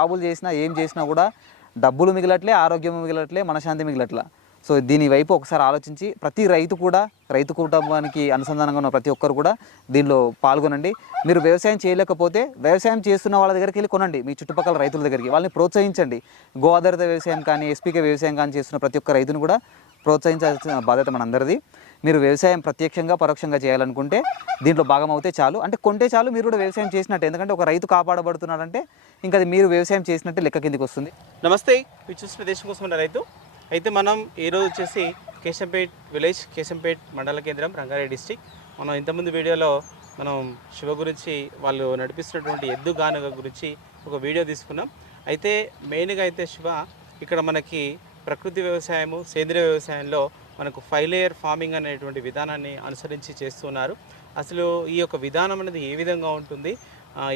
జాబులు చేసినా ఏం చేసినా కూడా డబ్బులు మిగలట్లే, ఆరోగ్యం మిగలట్లే, మనశ్శాంతి మిగలట్లే. సో దీని వైపు ఒకసారి ఆలోచించి ప్రతి రైతు కూడా, రైతు కుటుంబానికి అనుసంధానంగా ఉన్న ప్రతి ఒక్కరు కూడా దీనిలో పాల్గొనండి. మీరు వ్యవసాయం చేయలేకపోతే వ్యవసాయం చేస్తున్న వాళ్ళ దగ్గరికి వెళ్ళి కొనండి, మీ చుట్టుపక్కల రైతుల దగ్గరికి. వాళ్ళని ప్రోత్సహించండి. గో ఆధారిత వ్యవసాయం కానీ, ఎస్పీకే వ్యవసాయం కానీ చేస్తున్న ప్రతి ఒక్క రైతును కూడా ప్రోత్సహించాల్సిన బాధ్యత మనందరిది. మీరు వ్యవసాయం ప్రత్యక్షంగా పరోక్షంగా చేయాలనుకుంటే దీంట్లో భాగం అవుతే చాలు. అంటే కొంటే చాలు, మీరు కూడా వ్యవసాయం చేసినట్టే. ఎందుకంటే ఒక రైతు కాపాడబడుతున్నాడంటే ఇంకా అది మీరు వ్యవసాయం చేసినట్టే లెక్క కిందికి వస్తుంది. నమస్తే, మీరు చూసిన దేశం కోసం ఉన్న రైతు. అయితే మనం ఈరోజు వచ్చేసి కేశంపేట్ విలేజ్, కేశంపేట్ మండల కేంద్రం, రంగారెడ్డి డిస్టిక్. మనం ఇంతకుముందు వీడియోలో మనం శివ గురించి, వాళ్ళు నడిపిస్తున్నటువంటి ఎద్దు గానుగ గురించి ఒక వీడియో తీసుకున్నాం. అయితే మెయిన్గా అయితే శివ ఇక్కడ మనకి ప్రకృతి వ్యవసాయము, సేంద్రియ వ్యవసాయంలో మనకు 5 లేయర్ ఫార్మింగ్ అనేటువంటి విధానాన్ని అనుసరించి చేస్తున్నారు. అసలు ఈ యొక్క విధానం అనేది ఏ విధంగా ఉంటుంది,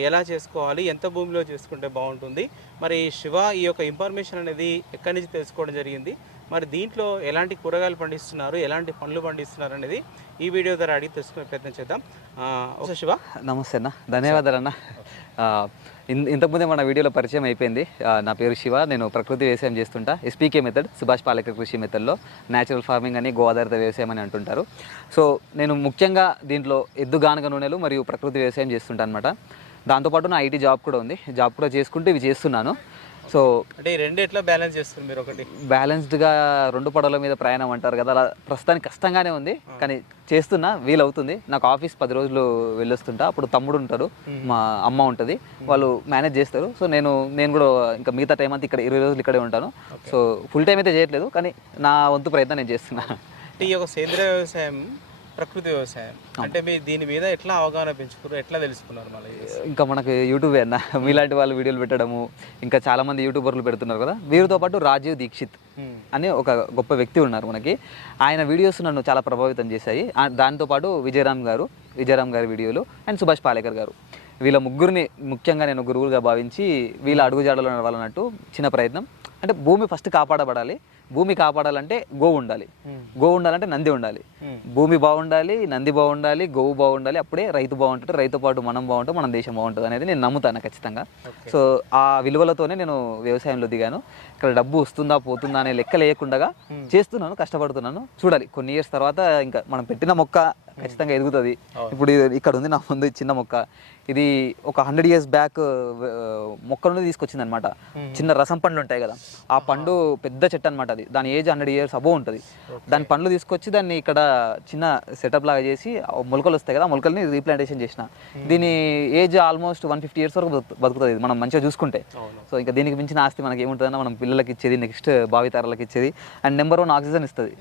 ఎలా చేసుకోవాలి, ఎంత భూమిలో చేసుకుంటే బాగుంటుంది, మరి శివ ఈ యొక్క ఇన్ఫర్మేషన్ అనేది ఎక్కడి నుంచి తెలుసుకోవడం జరిగింది, మరి దీంట్లో ఎలాంటి కూరగాయలు పండిస్తున్నారు, ఎలాంటి పండ్లు పండిస్తున్నారు అనేది ఈ వీడియో ద్వారా అడిగి తెలుసుకునే ప్రయత్నం చేద్దాం. ఓకే శివ. నమస్తే అన్న, ధన్యవాదాలు అన్న. ఇంతకుముందే మన వీడియోలో పరిచయం అయిపోయింది. నా పేరు శివ, నేను ప్రకృతి వ్యవసాయం చేస్తుంటా. ఎస్పీకే మెథడ్, సుభాష్ పాలేకర్ కృషి మెథడ్లో న్యాచురల్ ఫార్మింగ్ అని, గో ఆధారిత వ్యవసాయం అని అంటుంటారు. సో నేను ముఖ్యంగా దీంట్లో ఎద్దు గానుగ నూనెలు మరియు ప్రకృతి వ్యవసాయం చేస్తుంటాను అనమాట. దాంతోపాటు నా ఐటీ జాబ్ కూడా ఉంది, జాబ్ కూడా చేసుకుంటూ ఇవి చేస్తున్నాను. సో అంటే ఈ రెండు ఎట్లా బ్యాలెన్స్ చేస్తుంది మీరు? ఒకటి బ్యాలెన్స్డ్గా 2 పడవల మీద ప్రయాణం అంటారు కదా, అలా ప్రస్తుతానికి కష్టంగానే ఉంది, కానీ చేస్తున్నా, వీలవుతుంది. నాకు ఆఫీస్ 10 రోజులు వెళ్ళొస్తుంటా. అప్పుడు తమ్ముడు ఉంటారు, మా అమ్మ ఉంటుంది, వాళ్ళు మేనేజ్ చేస్తారు. సో నేను కూడా ఇంకా మిగతా టైం అంతా ఇక్కడ 20 రోజులు ఇక్కడే ఉంటాను. సో ఫుల్ టైం అయితే చేయట్లేదు, కానీ నా వంతు ప్రయత్నం నేను చేస్తున్నా. ఈ యొక్క సేంద్రియ వ్యవసాయం, ప్రకృతి వ్యవసాయం అంటే మీరు దీని మీద ఎట్లా అవగాహన పెంచుకున్నారు, ఎట్లా తెలుసుకున్నారు? మళ్ళీ ఇంకా మనకు యూట్యూబే అన్న, మీలాంటి వాళ్ళు వీడియోలు పెట్టడము, ఇంకా చాలామంది యూట్యూబర్లు పెడుతున్నారు కదా. వీరితో పాటు రాజీవ్ దీక్షిత్ అని ఒక గొప్ప వ్యక్తి ఉన్నారు మనకి. ఆయన వీడియోస్ నన్ను చాలా ప్రభావితం చేశాయి. దాంతోపాటు విజయరామ్ గారి వీడియోలు అండ్ సుభాష్ పాలేకర్ గారు, వీళ్ళ ముగ్గురిని ముఖ్యంగా నేను గురువులుగా భావించి వీళ్ళ అడుగుజాడలో నడవాలన్నట్టు చిన్న ప్రయత్నం. అంటే భూమి ఫస్ట్ కాపాడబడాలి. భూమి కాపాడాలంటే గోవు ఉండాలి, గోవు ఉండాలంటే నంది ఉండాలి. భూమి బాగుండాలి, నంది బాగుండాలి, గోవు బాగుండాలి, అప్పుడే రైతు బాగుంటుంది. రైతు పాటు మనం బాగుంటాం, మన దేశం బాగుంటుంది అనేది నేను నమ్ముతాను ఖచ్చితంగా. సో ఆ విలువలతోనే నేను వ్యవసాయంలో దిగాను. ఇక్కడ డబ్బు వస్తుందా పోతుందా అనే లెక్క లేకుండా చేస్తున్నాను, కష్టపడుతున్నాను. చూడాలి, కొన్ని ఇయర్స్ తర్వాత ఇంకా మనం పెట్టిన మొక్క ఖచ్చితంగా ఎదుగుతుంది. ఇప్పుడు ఇక్కడ ఉంది నా ముందు చిన్న మొక్క, ఇది ఒక 100 years బ్యాక్ మొక్క నుండి తీసుకొచ్చింది అనమాట. చిన్న రసం పండ్లు ఉంటాయి కదా, ఆ పండు పెద్ద చెట్టు అనమాట. అది దాని ఏజ్ 100 years అబోవ్ ఉంటుంది. దాని పండ్లు తీసుకొచ్చి దాన్ని ఇక్కడ చిన్న సెటప్ లాగా చేసి మొలకలు వస్తాయి కదా, ఆ మొలకల్ని రీప్లాంటేషన్ చేసిన. దీని ఏజ్ ఆల్మోస్ట్ 150 years వరకు బతుకుతుంది మనం మంచిగా చూసుకుంటే. సో ఇంకా దీనికి మించిన ఆస్తి మనకి ఏముంటుందన్నా, మనం పిల్లలకి ఇచ్చేది, నెక్స్ట్ భావితరాలకు ఇచ్చేది. అండ్ నెంబర్ 1 ఆక్సిజన్ ఇస్తుంది.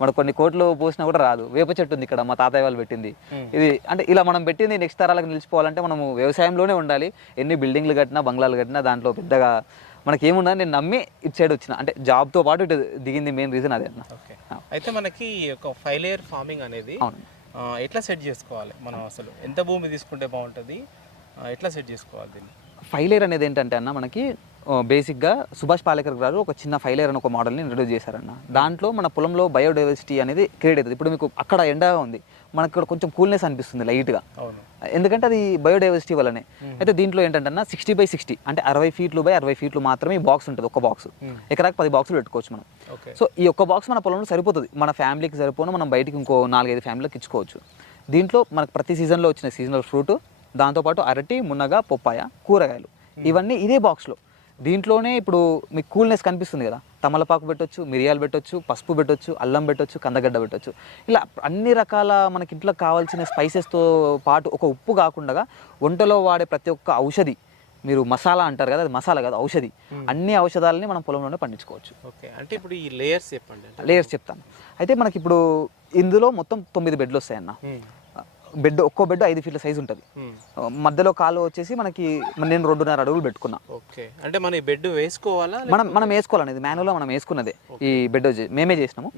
మనకు కొన్ని కోట్లు పోసినా కూడా రాదు. వేప చెట్టు ఉంది ఇక్కడ, మా తాతయ్య వాళ్ళు పెట్టింది ఇది. అంటే ఇలా మనం పెట్టింది నెక్స్ట్ తరాలకు నిలిచిపోవాలంటే మనము వ్యవసాయంలోనే ఉండాలి. ఎన్ని బిల్డింగ్లు కట్టినా, బంగ్లాలు కట్టినా దాంట్లో పెద్దగా మనకి ఏముండదు. నేను నమ్మి ఇటు సైడ్ వచ్చిన, అంటే జాబ్తో పాటు ఇటు దిగింది మెయిన్ రీజన్ అదే అన్న. అయితే మనకి ఒక 5 లేయర్ ఫార్మింగ్ అనేది ఎట్లా సెట్ చేసుకోవాలి? మనం అసలు ఎంత భూమి తీసుకుంటే బాగుంటుంది, ఎట్లా సెట్ చేసుకోవాలి దీన్ని? 5 లేయర్ అనేది ఏంటంటే అన్న, మనకి బేసిక్గా సుభాష్ పాలేకర్ గారు ఒక చిన్న 5 లేయర్ అని ఒక మోడల్ని ఇంట్రడ్యూస్ చేశారన్న. దాంట్లో మన పొలంలో బయోడైవర్సిటీ అనేది క్రియేట్ అవుతుంది. ఇప్పుడు మీకు అక్కడ ఎండగా ఉంది, మనకి ఇక్కడ కొంచెం కూల్నెస్ అనిపిస్తుంది లైట్గా, ఎందుకంటే అది బయోడైవర్సిటీ వల్లనే. అయితే దీంట్లో ఏంటంటే 60x60 అంటే 60 feet by 60 feet మాత్రమే ఈ బాక్స్ ఉంటుంది. ఒక బాక్స్ ఎకరాకి 10 బాక్సులు పెట్టుకోవచ్చు మనం. సో ఈ ఒక్క బాక్స్ మన పొలంలో సరిపోతుంది, మన ఫ్యామిలీకి సరిపోను, మనం బయటికి ఇంకో 4-5 ఫ్యామిలీలకు ఇచ్చుకోవచ్చు. దీంట్లో మనకు ప్రతి సీజన్లో వచ్చిన సీజనల్ ఫ్రూట్, దాంతోపాటు అరటి, మునగ, పొప్పాయ, కూరగాయలు, ఇవన్నీ ఇదే బాక్స్లో. దీంట్లోనే ఇప్పుడు మీకు కూల్నెస్ కనిపిస్తుంది కదా, తమలపాకు పెట్టొచ్చు, మిరియాలు పెట్టొచ్చు, పసుపు పెట్టొచ్చు, అల్లం పెట్టొచ్చు, కందగడ్డ పెట్టొచ్చు. ఇలా అన్ని రకాల మనకి ఇంట్లో కావాల్సిన స్పైసెస్తో పాటు ఒక ఉప్పు కాకుండా వంటలో వాడే ప్రతి ఒక్క ఔషధి, మీరు మసాలా అంటారు కదా, అది మసాలా కాదు, ఔషధి. అన్ని ఔషధాలని మనం పొలంలోనే పండించుకోవచ్చు. ఓకే, అంటే ఇప్పుడు ఈ లేయర్స్ చెప్పండి. లేయర్స్ చెప్తాను. అయితే మనకి ఇప్పుడు ఇందులో మొత్తం 9 బెడ్లు వస్తాయన్న. ఒక్కో బెడ్ 5 feet సైజ్ ఉంటుంది. మధ్యలో కాలు వచ్చేసి మనకి నేను 2.5 అడుగులు పెట్టుకున్నా. ఓకే, అంటే మన ఈ బెడ్ వేసుకోవాలా? మనం వేసుకోవాలనేది మాన్యువల్గా మనం వేసుకున్నదే. ఈ బెడ్ మేమే చేసినాము.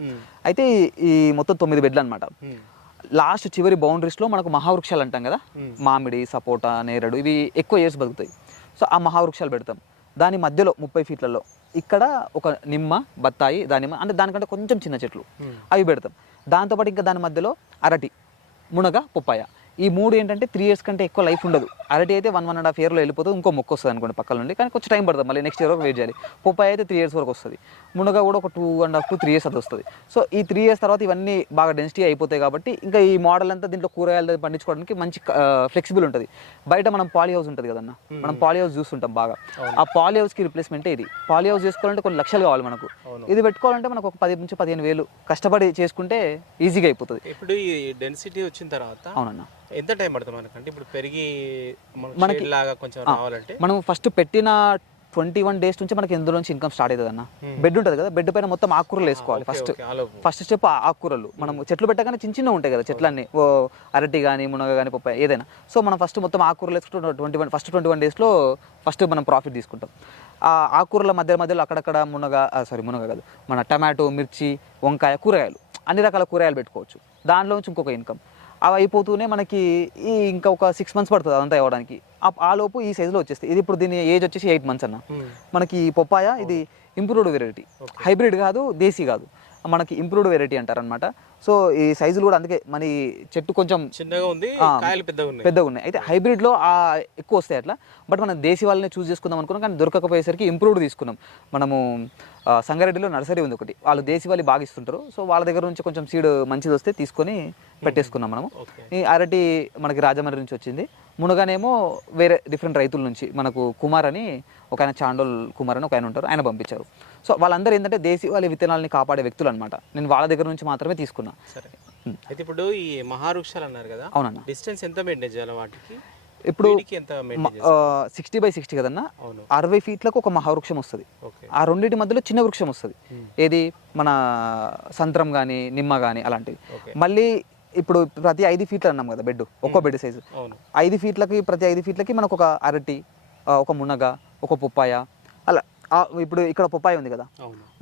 అయితే ఈ మొత్తం 9 బెడ్లు అనమాట. లాస్ట్ చివరి బౌండరీస్లో మనకు మహావృక్షాలు అంటాం కదా, మామిడి, సపోటా, నేరేడు, ఇవి ఎక్కువ ఇయర్స్ బతుకుతాయి. సో ఆ మహావృక్షాలు పెడతాం. దాని మధ్యలో 30 feetలలో ఇక్కడ ఒక నిమ్మ, బత్తాయి, దానిమ్మ, అంటే దానికంటే కొంచెం చిన్న చెట్లు అవి పెడతాం. దాంతోపాటు ఇంకా దాని మధ్యలో అరటి, మునగ, పొప్పాయ, ఈ 3 ఏంటంటే 3 years కంటే ఎక్కువ లైఫ్ ఉండదు. అరటి అయితే 1.5 yearలో వెళ్ళిపోతుంది, ఇంకో మొక్క వస్తుంది అనుకోండి పక్కన నుండి, కానీ కొంచెం టైం పడుతుంది, మళ్ళీ నెక్స్ట్ ఇయర్ వరకు వెయిట్ చేయాలి. పొప్పాయ అయితే 3 years వరకు వస్తుంది. మునగ కూడా ఒక 2.5 to 3 years అది వస్తుంది. సో ఈ 3 years తర్వాత ఇవన్నీ బాగా డెన్సిటీ అయిపోతాయి కాబట్టి ఇంకా ఈ మోడల్ అంతా దీంట్లో కూరగాయలు పండించుకోవడానికి మంచి ఫ్లెక్సిబుల్ ఉంటుంది. బయట మనం పాలీ హౌస్ ఉంటుంది కదన్న, మనం పాలీ హౌస్ చూస్తుంటాం బాగా, ఆ పాలీ హౌస్కి రిప్లేస్మెంటే ఇది. పాలీ హౌస్ చేసుకోవాలంటే కొన్ని లక్షలు కావాలి మనకు, ఇది పెట్టుకోవాలంటే మనకు ఒక 10 నుంచి 15,000 కష్టపడి చేసుకుంటే ఈజీగా అయిపోతుంది. ఇప్పుడు ఈ డెన్సిటీ వచ్చిన తర్వాత అవునన్నా ఎంత టైం పడుతుంది మనకంటే ఇప్పుడు పెరిగి మనకి లాగా కొంచెం రావాలంటే? మనం ఫస్ట్ పెట్టిన 21 days నుంచి మనకి ఇందులోంచి ఇన్కమ్ స్టార్ట్ అవుతుంది అన్న. బెడ్ ఉంటుంది కదా, బెడ్ పైన మొత్తం ఆకుకూరలు వేసుకోవాలి. ఫస్ట్ స్టెప్ ఆకుకూరలు. మనం చెట్లు పెట్టగానే చిన్న చిన్న ఉంటాయి కదా చెట్లన్నీ, అరటి కానీ మునగ కానీ పప్పాయ ఏదైనా. సో మనం ఫస్ట్ మొత్తం ఆకుకూరలు వేసుకుంటే ఫస్ట్ 21 daysలో ఫస్ట్ మనం ప్రాఫిట్ తీసుకుంటాం. ఆ ఆకుకూరల మధ్యలో అక్కడక్కడ మునగ కాదు, మన టమాటో, మిర్చి, వంకాయ, కూరగాయలు, అన్ని రకాల కూరగాయలు పెట్టుకోవచ్చు. దానిలో నుంచి ఇంకొక ఇన్కమ్. అవి అయిపోతూనే మనకి ఇంకా ఒక 6 months పడుతుంది అదంతా ఇవ్వడానికి. ఆ లోపు ఈ సైజులో వచ్చేస్తుంది. ఇది ఇప్పుడు దీని ఏజ్ వచ్చేసి 8 months అన్న. మనకి పొప్పాయ ఇది ఇంప్రూవ్డ్ వెరైటీ, హైబ్రిడ్ కాదు, దేశీ కాదు, మనకి ఇంప్రూవ్డ్ వెరైటీ అంటారు అనమాట. సో ఈ సైజులు కూడా అందుకే మన చెట్టు కొంచెం చిన్నగా ఉంది, కాయలు పెద్దగా ఉన్నాయి. అయితే హైబ్రిడ్లో ఎక్కువ వస్తాయి అట్లా. బట్ మనం దేశీ వాళ్ళని చూస్ చేసుకుందాం అనుకున్నాం, కానీ దొరకకపోయేసరికి ఇంప్రూవ్డ్ తీసుకున్నాం. మనము సంగారెడ్డిలో నర్సరీ ఉంది ఒకటి, వాళ్ళు దేశీ వాళ్ళు బాగా ఇస్తుంటారు. సో వాళ్ళ దగ్గర నుంచి కొంచెం సీడ్ మంచిది వస్తే తీసుకొని పెట్టేసుకున్నాం మనము. ఈ అరటి మనకి రాజమండ్రి నుంచి వచ్చింది. మునగానేమో వేరే డిఫరెంట్ రైతుల నుంచి మనకు కుమార్ అని ఒక ఆయన, చాండోల్ కుమార్ అని ఒక ఆయన ఉంటారు, ఆయన పంపించారు. సో వాళ్ళందరూ ఏంటంటే దేశీ వాళ్ళ విత్తనాలని కాపాడే వ్యక్తులు అనమాట. నేను వాళ్ళ దగ్గర నుంచి మాత్రమే తీసుకున్నా. సరే, అయితే ఇప్పుడు ఈ మహావృక్షాలు అన్నారు కదా, అవునన్నా, డిస్టెన్స్ ఎంత మెయింటైన్ చేయాలి వాటికి? ఇప్పుడు ఎంత 60x60 కదన్నా, 60 feetలకు ఒక మహావృక్షం వస్తుంది. ఆ రెండింటి మధ్యలో చిన్న వృక్షం వస్తుంది. ఏది మన సంత్రం కానీ నిమ్మ కానీ అలాంటివి. మళ్ళీ ఇప్పుడు ప్రతి 5 feet అన్నాం కదా బెడ్, ఒక్కో బెడ్ సైజు 5 feetలకి, ప్రతి 5 feetలకి మనకు ఒక అరటి, ఒక మునగ, ఒక పొప్పాయ అలా. ఇప్పుడు ఇక్కడ పొప్పాయ ఉంది కదా,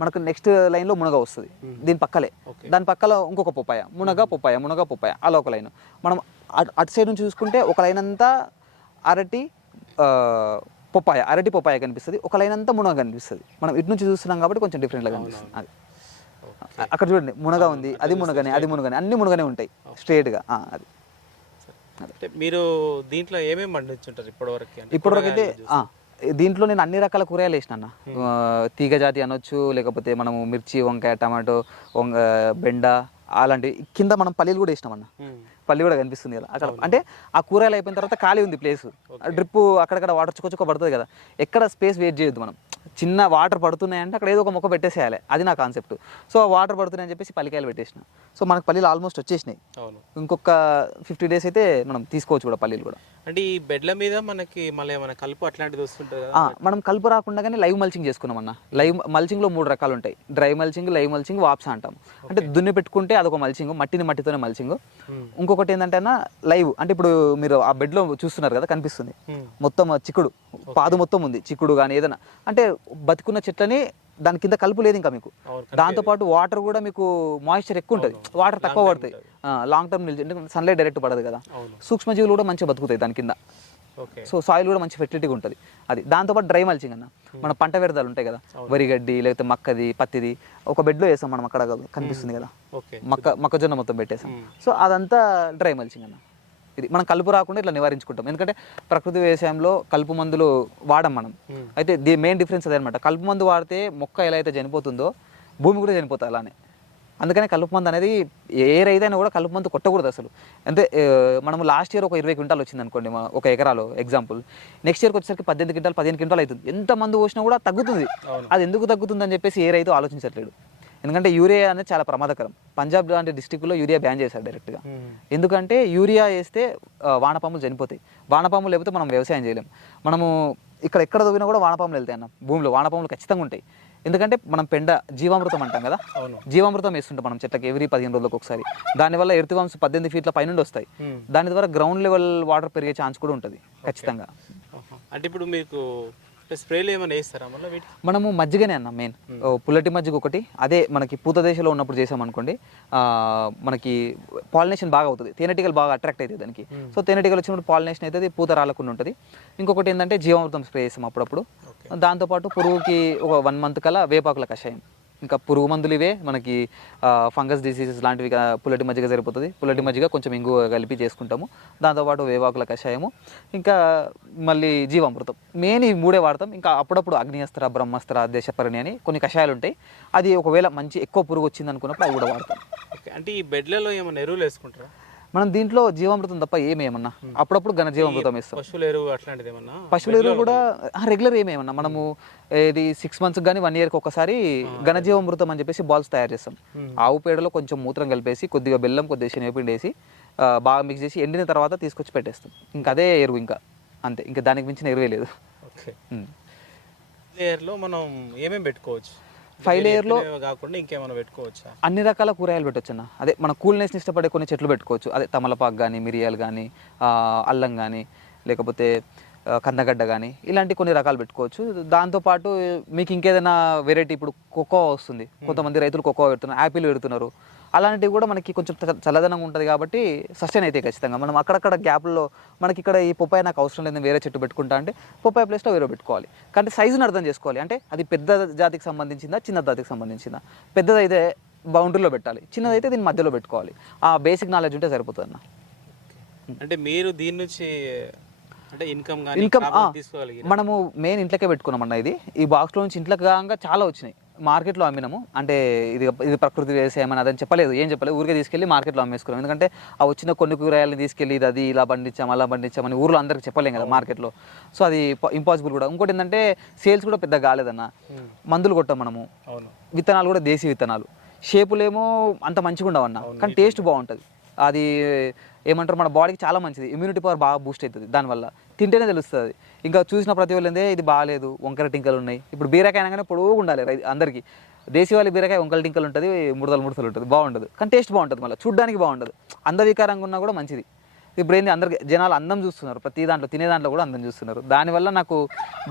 మనకు నెక్స్ట్ లైన్లో మునగ వస్తుంది, దీని పక్కలే, దాని పక్కలో ఇంకొక పొప్పాయ, మునగ పొప్పాయ అలా ఒక లైన్. మనం అటు సైడ్ నుంచి చూసుకుంటే ఒక లైన్ అంతా అరటి పొప్పాయ కనిపిస్తుంది, ఒక లైన్ అంతా మునగ కనిపిస్తుంది. మనం ఇటు నుంచి చూస్తున్నాం కాబట్టి కొంచెం డిఫరెంట్గా కనిపిస్తుంది. అది అక్కడ చూడండి, మునగ ఉంది, అది మునగనే అన్ని మునగనే ఉంటాయి స్ట్రేట్గా. అది మీరు దీంట్లో ఏమేమి పండించుంటారు ఇప్పటివరకు? ఇప్పటివరకు అయితే దీంట్లో నేను అన్ని రకాల కూరగాయలు వేసిన, తీగ జాతి అనొచ్చు, లేకపోతే మనము మిర్చి, వంకాయ, టమాటో, బెండ అలాంటివి. కింద మనం పల్లీలు కూడా వేసినామన్న, పల్లి కూడా కనిపిస్తుంది కదా అక్కడ. అంటే ఆ కూరగాయలు అయిపోయిన తర్వాత ఖాళీ ఉంది ప్లేస్, డ్రిప్ అక్కడక్కడ వాటర్ చుక్క పడుతుంది కదా, ఎక్కడ స్పేస్ వెయిట్ చేయొద్దు మనం. చిన్న వాటర్ పడుతున్నాయంటే అక్కడ ఏదో ఒక మొక్క పెట్టేసేయాలి, అది నా కాన్సెప్ట్. సో వాటర్ పడుతున్నాయని చెప్పేసి పల్లికాయలు పెట్టేసిన. సో మనకు పల్లీలు ఆల్మోస్ట్ వచ్చేసినాయి. ఇంకొక 50 days అయితే మనం తీసుకోవచ్చు కూడా పల్లీలు కూడా. అంటే ఈ బెడ్ల మీద మనకి మళ్ళీ ఏమైనా కలుపు అట్లాంటిది వస్తుంటుంది? మనం కలుపు రాకుండా కానీ లైవ్ మల్చింగ్ చేసుకున్నాం అన్న. లైవ్ మల్చింగ్లో 3 రకాలు ఉంటాయి, డ్రై మల్చింగ్, లైవ్ మల్చింగ్, వాప్సా అంటాం. అంటే దున్ని పెట్టుకుంటే అదొక మల్చింగ్, మట్టితోనే మల్చింగ్. ఇంకొకటి ఏంటంటే అన్న లైవ్, అంటే ఇప్పుడు మీరు ఆ బెడ్లో చూస్తున్నారు కదా కనిపిస్తుంది, మొత్తం చిక్కుడు పాదు మొత్తం ఉంది, చిక్కుడు కానీ ఏదైనా అంటే బతుకున్న చెట్లని, దాని కింద కలుపు లేదు ఇంకా మీకు. దాంతోపాటు వాటర్ కూడా మీకు మాయిశ్చర్ ఎక్కువ ఉంటుంది, వాటర్ తక్కువ పడతాయి, లాంగ్ టర్మ్ నిలిచి, సన్లైట్ డైరెక్ట్ పడదు కదా, సూక్ష్మజీవులు కూడా మంచిగా బతుకుతాయి దాని కింద. సో సాయిల్ కూడా మంచి ఫెర్టిలిటీగా ఉంటుంది. అది దాంతోపాటు డ్రై మల్చింగ్ అన్న, మన పంట వ్యర్థాలు ఉంటాయి కదా, వరిగడ్డి లేకపోతే మక్కది, పత్తిది ఒక బెడ్లో వేసాం మనం, అక్కడ కనిపిస్తుంది కదా మొక్కజొన్న మొత్తం పెట్టేసాం. సో అదంతా డ్రై మల్చింగ్ అన్న. ఇది మనం కలుపు రాకుండా ఇట్లా నివారించుకుంటాం. ఎందుకంటే ప్రకృతి వ్యవసాయంలో కలుపు మందులు వాడం మనం. అయితే మెయిన్ డిఫరెన్స్ అదే అనమాట, కలుపు మందు వాడితే మొక్క ఎలా అయితే చనిపోతుందో భూమి కూడా చనిపోతుంది అలానే. అందుకనే కలుపు మందు అనేది ఏ రైతైనా కూడా కలుపు మందు కొట్టకూడదు అసలు. అంటే మనం లాస్ట్ ఇయర్ ఒక 20 క్వింటాల్ వచ్చింది అనుకోండి ఒక ఎకరాలో ఎగ్జాంపుల్, నెక్స్ట్ ఇయర్కి వచ్చేసరికి 18 క్వింటాల్ 15 క్వింటాల్ అవుతుంది. ఎంత మందు పోసినా కూడా తగ్గుతుంది. అది ఎందుకు తగ్గుతుంది అని చెప్పేసి ఏ రైతు ఆలోచించట్లేడు. ఎందుకంటే యూరియా అనేది చాలా ప్రమాదకరం. పంజాబ్ లాంటి డిస్టిక్లో యూరియా బ్యాన్ చేశారు డైరెక్ట్గా. ఎందుకంటే యూరియా వేస్తే వానపాములు చనిపోతాయి, వానపాములు లేకపోతే మనం వ్యవసాయం చేయలేం. మనము ఎక్కడ తవ్వినా కూడా వానపాములు వెళ్తాయి అన్న, భూమిలో వానపాములు ఖచ్చితంగా ఉంటాయి. ఎందుకంటే మనం పెండ జీవామృతం అంటాం కదా, జీవామృతం వేస్తుంటాం మనం చెట్లకి ఎవ్రీ 15 రోజులకు ఒకసారి. దానివల్ల ఎర్త్ వామ్స్ 18 feet పైనుండి వస్తాయి. దాని ద్వారా గ్రౌండ్ లెవెల్ వాటర్ పెరిగే ఛాన్స్ కూడా ఉంటుంది ఖచ్చితంగా. అంటే ఇప్పుడు మీకు స్ప్రేలు ఏమైనా వేస్తారా మళ్ళీ వీటికి? మనము మజ్జిగనే అన్న మెయిన్, పుల్లటి మజ్జిగ ఒకటి, అదే మనకి పూత దశలో ఉన్నప్పుడు చేసామనుకోండి మనకి పాలినేషన్ బాగా అవుతుంది, తేనెటీగలు బాగా అట్రాక్ట్ అవుతాయి దానికి. సో తేనెటీగలు వచ్చినప్పుడు పాలినేషన్ అవుతుంది, పూత రాలకుండా ఉంటుంది. ఇంకొకటి ఏంటంటే జీవామృతం స్ప్రే చేస్తాం అప్పుడప్పుడు. దాంతోపాటు పురుగుకి ఒక 1 month కల్లా వేపాకుల కషాయం, ఇంకా పురుగు మందులు ఇవే మనకి ఫంగస్ డిసీజెస్ లాంటివి పుల్లటి మజ్జిగ సరిపోతుంది. పుల్లటి మజ్జిగ కొంచెం ఇంగు కలిపి చేసుకుంటాము. దాంతోపాటు వేవాకుల కషాయము, ఇంకా మళ్ళీ జీవామృతం, మెయిన్ ఈ 3 వాడతాం. ఇంకా అప్పుడప్పుడు అగ్నియస్త్ర, బ్రహ్మాస్త్ర, దేశపరిణి అని కొన్ని కషాయాలు ఉంటాయి. అది ఒకవేళ మంచి ఎక్కువ పురుగు వచ్చింది అనుకున్నప్పుడు అవి కూడా వాడతాం. ఓకే, అంటే ఈ బెడ్లలో ఏమైనా ఎరువులు వేసుకుంటారా? మనం దీంట్లో జీవామృతం తప్ప ఏమేమన్నా అప్పుడప్పుడు ఘన జీవామృతం వేస్తాం. పశువుల ఎరువు అట్లాంటిది ఏమన్నా? పశువుల ఎరువు కూడా రెగ్యులర్ ఏమేమన్నా మనము ఇది 6 months కానీ 1 yearకి ఒకసారి ఘనజీవామృతం అని చెప్పేసి బాల్స్ తయారు చేస్తాం. ఆవు పేడలో కొంచెం మూత్రం కలిపేసి కొద్దిగా బెల్లం, కొద్దిగా శనగపిండి వేసి బాగా మిక్స్ చేసి ఎండిన తర్వాత తీసుకొచ్చి పెట్టేస్తాం. ఇంకా అదే ఎరువు, ఇంకా అంతే, ఇంకా దానికి మించిన ఎరువే లేదు. ఓకే, లేయర్లో మనం ఏమేమి పెట్టుకోవచ్చు? 5 లేయర్లో కాకుండా ఇంకేమైనా పెట్టుకోవచ్చా? అన్ని రకాల కూరగాయలు పెట్టొచ్చు అన్న. అదే మన కూల్నెస్ని ఇష్టపడే కొన్ని చెట్లు పెట్టుకోవచ్చు. అదే తమలపాకు కానీ, మిరియాలు కానీ, అల్లం కానీ, లేకపోతే కందగడ్డ కానీ, ఇలాంటి కొన్ని రకాలు పెట్టుకోవచ్చు. దాంతోపాటు మీకు ఇంకేదైనా వెరైటీ, ఇప్పుడు కోకో వస్తుంది, కొంతమంది రైతులు కోకో పెడుతున్నారు, యాపిల్ పెడుతున్నారు. అలాంటివి కూడా మనకి కొంచెం చల్లదనంగా ఉంటుంది కాబట్టి సస్టైన్ అయితే ఖచ్చితంగా. మనం అక్కడక్కడ గ్యాప్లో మనకి ఇక్కడ ఈ పొప్పాయ నాకు అవసరం లేదు, వేరే చెట్టు పెట్టుకుంటా అంటే పొప్పాయ ప్లేస్లో వేరే పెట్టుకోవాలి. కానీ సైజుని అర్థం చేసుకోవాలి. అంటే అది పెద్ద జాతికి సంబంధించిందా, చిన్న జాతికి సంబంధించిందా. పెద్దదైతే బౌండరీలో పెట్టాలి, చిన్నదైతే దీని మధ్యలో పెట్టుకోవాలి. ఆ బేసిక్ నాలెడ్జ్ ఉంటే సరిపోతుంది అన్న. అంటే మీరు దీని నుంచి అంటే ఇన్కమ్ మనము మెయిన్ ఇంట్లోకే పెట్టుకున్నాం అన్న. ఈ బాక్స్లో నుంచి ఇంట్లోకి కాగా చాలా వచ్చినాయి, మార్కెట్లో అమ్మినాము. అంటే ఇది ప్రకృతి వ్యవసాయం అని అదని చెప్పలేదు, ఏం చెప్పలేదు, ఊరికే తీసుకెళ్ళి మార్కెట్లో అమ్మేసుకున్నాం. ఎందుకంటే ఆ వచ్చిన కొన్ని కూరగాయలని తీసుకెళ్ళి ఇది ఇలా పండించాం, అలా పండించామని ఊర్లో అందరికి చెప్పలేం కదా మార్కెట్లో. సో అది ఇంపాసిబుల్ కూడా. ఇంకోటి ఏంటంటే సేల్స్ కూడా పెద్ద కాలేదన్న. మందులు కొట్టాం మనము, విత్తనాలు కూడా దేశీ విత్తనాలు, షేపులేమో అంత మంచిగా ఉండవన్న, కానీ టేస్ట్ బాగుంటుంది. అది ఏమంటారు, మన బాడీకి చాలా మంచిది, ఇమ్యూనిటీ పవర్ బాగా బూస్ట్ అవుతుంది దానివల్ల. తింటేనే తెలుస్తుంది. ఇంకా చూసిన ప్రతి వాళ్ళే ఇది బాగాలేదు, వంకర టింకలు ఉన్నాయి. ఇప్పుడు బీరకాయ అనగానే పొడుగు ఉండాలి అందరికీ. దేశీ వాళ్ళ బీరకాయ వంకల టింకలు ఉంటుంది, ముడతలు ఉంటుంది, బాగుంటుంది. కానీ టేస్ట్ బాగుంటుంది, మళ్ళీ చూడడానికి బాగుంటుంది. అందవికారంగా ఉన్నా కూడా మంచిది. ఇప్పుడు ఏంది, అందరికి జనాలు అందం చూస్తున్నారు, ప్రతి దాంట్లో తినే దాంట్లో కూడా అందం చూస్తున్నారు. దానివల్ల నాకు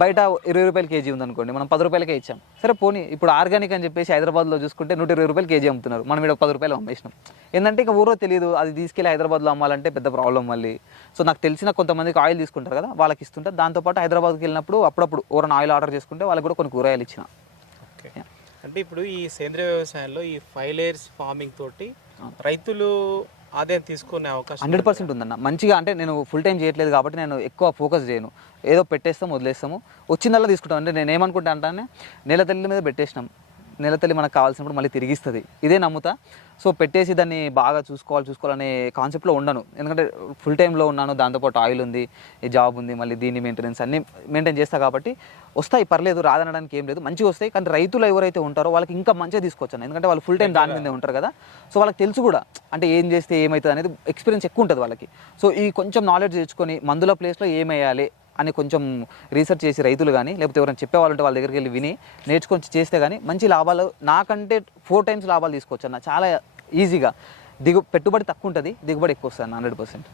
బయట 20 రూపాయలు కేజీ ఉందనుకోండి, మనం 10 రూపాయలకే ఇచ్చాం. సరే పోనీ, ఇప్పుడు ఆర్గానిక్ అని చెప్పేసి హైదరాబాద్లో చూసుకుంటే 120 రూపాయలు కేజీ అమ్ముతున్నారు, మనం ఇక్కడ 10 రూపాయలు అమ్మేసినాం. ఏంటంటే ఇంకా ఊరో తెలియదు, అది తీసుకెళ్ళి హైదరాబాద్లో అమ్మాలంటే పెద్ద ప్రాబ్లం మళ్ళీ. సో నాకు తెలిసిన కొంతమందికి ఆయిల్ తీసుకుంటారు కదా, వాళ్ళకి ఇస్తుంటే దాంతోపాటు హైదరాబాద్కి వెళ్ళినప్పుడు అప్పుడప్పుడు ఎవరైనా ఆయిల్ ఆర్డర్ చేసుకుంటే వాళ్ళకి కూడా కొన్ని కూరగాయలు ఇచ్చిన. ఓకే, అంటే ఇప్పుడు ఈ సేంద్రియ వ్యవసాయంలో ఈ 5 layers ఫార్మింగ్ తోటి రైతులు ఆదాయం తీసుకునే అవకాశం 100% ఉందన్న. మంచిగా, అంటే నేను ఫుల్ టైం చేయట్లేదు కాబట్టి నేను ఎక్కువ ఫోకస్ చేయను, ఏదో పెట్టేస్తాము వదిలేస్తాము, వచ్చిందల్లా తీసుకుంటాం. అంటే నేను ఏమనుకుంటా అంటే నెల తల్లి మీద పెట్టేసినాం, నెల తల్లి మనకు కావాల్సినప్పుడు మళ్ళీ తిరిగిస్తుంది, ఇదే నమ్ముతా. సో పెట్టేసి దాన్ని బాగా చూసుకోవాలనే కాన్సెప్ట్లో ఉండను. ఎందుకంటే ఫుల్ టైంలో ఉన్నాను, దాంతోపాటు ఆయిల్ ఉంది, ఈ జాబ్ ఉంది, మళ్ళీ దీన్ని మెయింటెనెన్స్ అన్నీ మెయింటైన్ చేస్తా కాబట్టి వస్తాయి, పర్లేదు, రాదనడానికి ఏం లేదు, మంచిగా వస్తాయి. కానీ రైతులు ఎవరైతే ఉంటారో వాళ్ళకి ఇంకా మంచిగా తీసుకొచ్చాను, ఎందుకంటే వాళ్ళు ఫుల్ టైం దాని మీదే ఉంటారు కదా. సో వాళ్ళకి తెలుసు కూడా, అంటే ఏం చేస్తే ఏమవుతుంది అనేది ఎక్స్పీరియన్స్ ఎక్కువ ఉంటుంది వాళ్ళకి. సో ఈ కొంచెం నాలెడ్జ్ తెచ్చుకొని మందుల ప్లేస్లో ఏమేయాలి అని కొంచెం రీసెర్చ్ చేసి రైతులు కానీ లేకపోతే ఎవరైనా చెప్పేవాళ్ళు ఉంటే వాళ్ళ దగ్గరికి వెళ్ళి విని నేర్చుకొని చేస్తే కానీ మంచి లాభాలు, నాకంటే 4 times లాభాలు తీసుకోవచ్చు అన్న. చాలా ఈజీగా పెట్టుబడి తక్కువ ఉంటుంది, దిగుబడి ఎక్కువ వస్తుంది 100%.